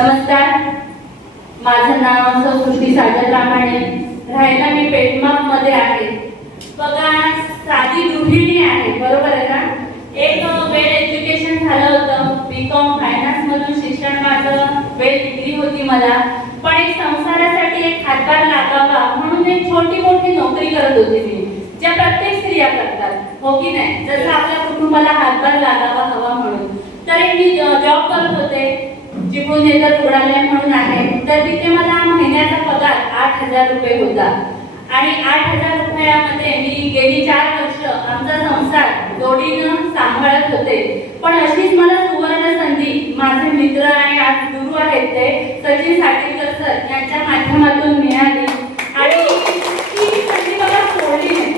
नमस्कार, माझं नाव सृष्टी सागर रामाणे. राहायला मी पेटमाप मध्ये आहे. बघा, साधी गृहिणी आहे, बरोबर आहे ना. एक वेल एज्युकेशन झालं होतं, बीकॉम फायनान्स मधून शिक्षण माझं, वेल डिग्री होती मला. पण एक संसारासाठी एक हातभार लागावा म्हणून एक छोटी मोठी नोकरी करत होती मी, ज्या प्रत्येक स्त्रिया करतात, हो की नाही. जसं आपल्या कुटुंबाला हातभार लागावा हवा म्हणून. तर एक मी जॉब करत होते, चिपळूण येथे रुग्णालय म्हणून आहे. तर तिथे मला महिन्याचा पगार 8,000 रुपये होता. आणि 8,000 रुपयामध्ये मी गेली 4 वर्ष आमचा संसार जोडीनं सांभाळत होते. पण अशीच मला सुवर्ण संधी माझे मित्र आणि आज गुरु आहेत ते सचिन साठेकर सर यांच्या माध्यमातून मिळाली. आणि ती संधी मला सोडली नाही.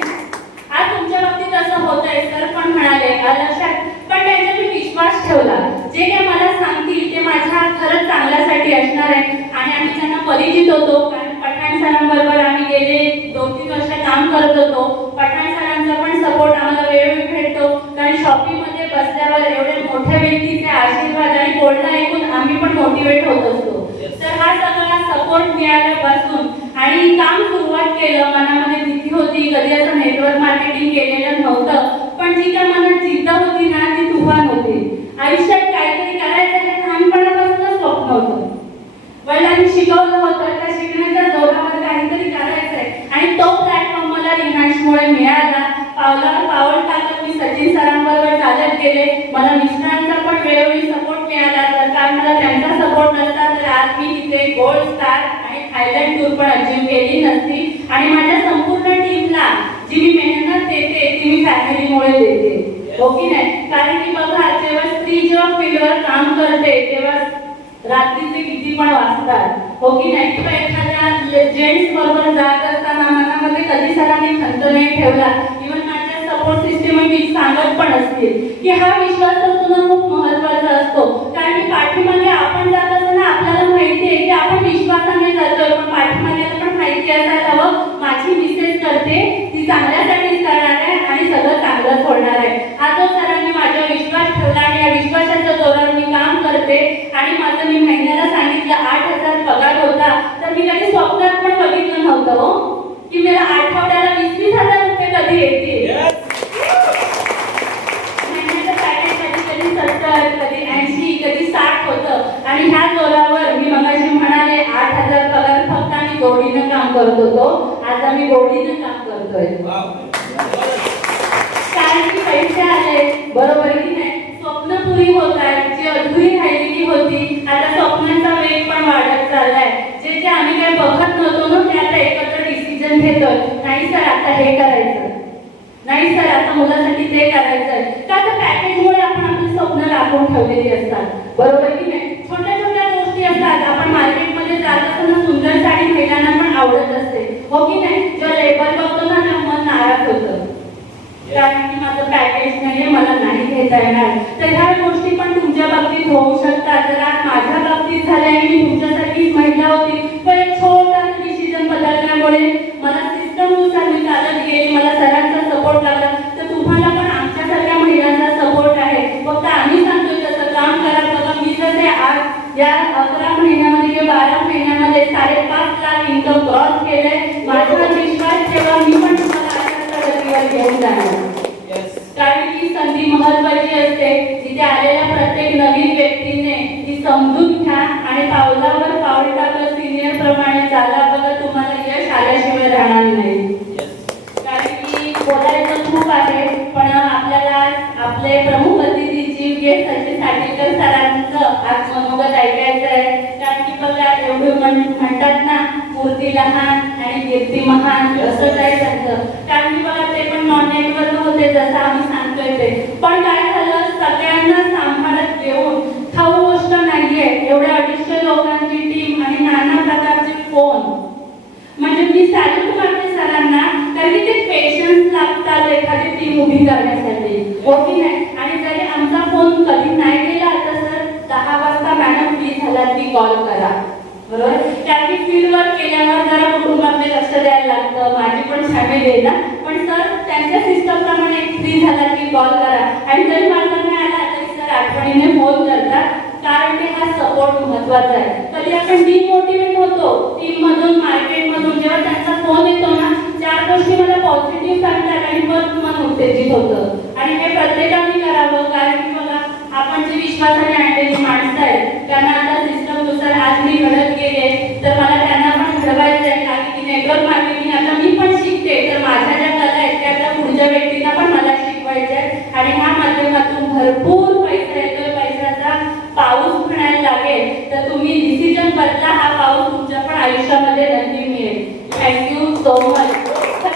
आज तुमच्या बाबतीत असं होतंय, सर पण म्हणाले लक्षात, पण त्यांच्यावर मी विश्वास ठेवला. जे काय मला सांगतील ते माझ्या खरंच चांगल्यासाठी असणार आहे. आणि आम्ही त्यांना परिचित होतो, कारण पठाण सरांबरोबर आम्ही गेले 2-3 वर्ष काम करत होतो. पठाण सरांचा पण सपोर्ट आम्हाला वेळोवेळी भेटतो, कारण शॉपिंगमध्ये बसल्यावर एवढे मोठ्या व्यक्तीचे आशीर्वाद आणि बोलणं ऐकून आम्ही पण मोटिवेट होत असतो. तर हा सगळा सपोर्ट मिळाल्यापासून आणि काम सुरुवात केलं. मनामध्ये भीती होती, कधी असं नेटवर्क मार्केटिंग केलेलं नव्हतं, पण जी काय मनात जिद्द होती ना, ती तुफान होती. आयुष्यात काहीतरी करायचं हे लहानपणापासूनच स्वप्न होतं. वडिलांनी शिकवलं होतं, त्या शिकण्याच्या जोरावर काहीतरी करायचंय. आणि तो प्लॅटफॉर्म मला रिहान्समुळे मिळाला. पावलावर पाऊल टाकत मी सचिन सरांबरोबर चालत गेले. मला मिस्टरांचा पण वेळोवेळी सपोर्ट मिळाला. तर कारण मला त्यांचा सपोर्ट नसता तर आज मी तिथे गोल्ड स्टार आणि थायलंड टूर पण अचीव केली नसती. आणि माझ्या संपूर्ण टीमला जी मी मेहनत देते ती मी फॅमिलीमुळे देते, हो की नाही. कारण की बघा, जेव्हा फील्डवर काम करते तेव्हा रात्रीचे किती पण वाजतात, हो की नाही. किंवा एखाद्या जेंट्स बरोबर जात असताना मनामध्ये कधी सरांनी खंत नाही ठेवला. इव्हन माझ्या सपोर्ट सिस्टम मी सांगत पण असतील की हा विश्वास असणं खूप महत्त्वाचा असतो. कारण की पाठीमागे आपण जात असताना आपल्याला माहिती आहे की आपण विश्वासाने जातोय, पण पाठीमागे पण माहिती असायला हवं माझी मिसेस करते, ती चांगल्यासाठीच करणार आहे आणि सगळं चांगलंच होणार आहे. हा जो सरांनी माझ्यावर विश्वास ठेवला आणि या विश्वासाच्या जोरावर मी काम करते. आणि माझं मी महिन्याला सांगितलं 8,000 पगार होता, तर मी कधी स्वप्नात पण बघितलं नव्हतं हो की मला आठवड्याला 20,000 रुपये कधी येतील. महिन्याचं पॅकेज कधी 70, कधी 80, कधी 60 होतं. आणि ह्या जोरावर मी मगाशी म्हणाले 8,000 पगार फक्त आम्ही गोडीनं काम करत होतो. आज आम्ही गोडीनं काम करतोय, कारण की पैसे आले, बरोबर की नाही. स्वप्न पुरी होत आहेत, जी अधुरी राहिलेली होती. आता स्वप्नांचा वेग पण वाढत चाललाय. जे जे आम्ही काही बघत नव्हतो ना, ते आता एकत्र डिसिजन घेतोय. नाही सर आता हे करायचं, नाही सर आता मुलासाठी ते करायचंय. का तर पॅकेजमुळे आपण आपली स्वप्न राखून ठेवलेली असतात, बरोबर की नाही. छोट्या छोट्या गोष्टी असतात. आपण मार्केटमध्ये जात असताना सुंदर साडी महिलांना पण आवडत असते, हो की नाही. जेव्हा लेबल बघतो ना, तेव्हा मन नाराज होतं, कारण की माझं पॅकेज नाहीये, मला नाही घेता येणार. तर ह्या गोष्टी पण तुमच्या बाबतीत होऊ शकतात. तर आज माझ्या बाबतीत झाल्या आणि मी तुमच्यासारखीच महिला होती, पण एक छोटासा डिसिजन बदलण्यामुळे मला सिस्टमनुसार मी चालत गेली. मला सरांचा सपोर्ट लागला. तर तुम्हाला पण आमच्यासारख्या महिलांचा सपोर्ट आहे. फक्त आम्ही सांगतोय तसं काम करा. बघा, मी जसे आज या 11 महिन्यामध्ये किंवा 12 महिन्यामध्ये 5.5 लाख इन्कम क्रॉस केलंय. माझ्यावर विश्वास ठेवा, मी पण तुम्हाला अशा गतीवर घेऊन जाणार. कारण की संधी महत्वाची असते. तिथे आलेल्या प्रत्येक नवीन व्यक्तीने ती समजून घ्या आणि पावलावर पाऊल टाकत सिनियर प्रमाणे चाला. बघा, तुम्हाला यश आल्याशिवाय राहणार नाही. कारण की बोलायचं खूप आहे, पण आपल्याला आपले प्रमुख अतिथी चीफ गेस्ट सचिन साठेकर सरांचं आज मनोगत ऐकायचं आहे. कारण की बघा, एवढे म्हणतात ना, मूर्ती लहान आणि कीर्ती महान, असंच आहे त्यांचं. कारण की बघा, ते पण नॉन नेटवर्क होते जसं आम्ही सांगतोय ते. पण काय झालं, सगळ्यांना सांभाळत घेऊन खाऊ गोष्ट नाहीये. एवढ्या 250 लोकांची टीम आणि नाना प्रकारचे फोन, म्हणजे मी सॅल्यूट करते सरांना. कारण की ते पेशन्स लागतात एखादी टीम उभी करण्यासाठी, हो की नाही. आणि जरी आमचा फोन कधी नाही गेला तर सर 10 वाजता मॅडम फ्री झाला की कॉल करा, बरोबर. कारण की फील्डवर केल्यावर जरा कुटुंबाकडे लक्ष द्यायला लागतं. माझी पण फॅमिली आहे ना, पण सर त्यांच्या सिस्टम प्रमाणे फ्री झाला की कॉल करा. आणि जरी माझा नाही आला तरी सर आठवणीने फोन करतात. कारण की हा सपोर्ट महत्वाचा आहे. कधी आपण डिमोटिवेट होतो टीम मधून, मार्केट मधून, जेव्हा त्यांचा फोन येतो ना, 4 गोष्टी मला पॉझिटिव्ह सांगतात आणि मन उत्तेजित होतं. आणि हे प्रत्येकाने करावं, कारण की बघा आपण जी विश्वासाने आणलेली माणसं आहेत त्यांना आता सिस्टम नुसार आज मी घडत गेले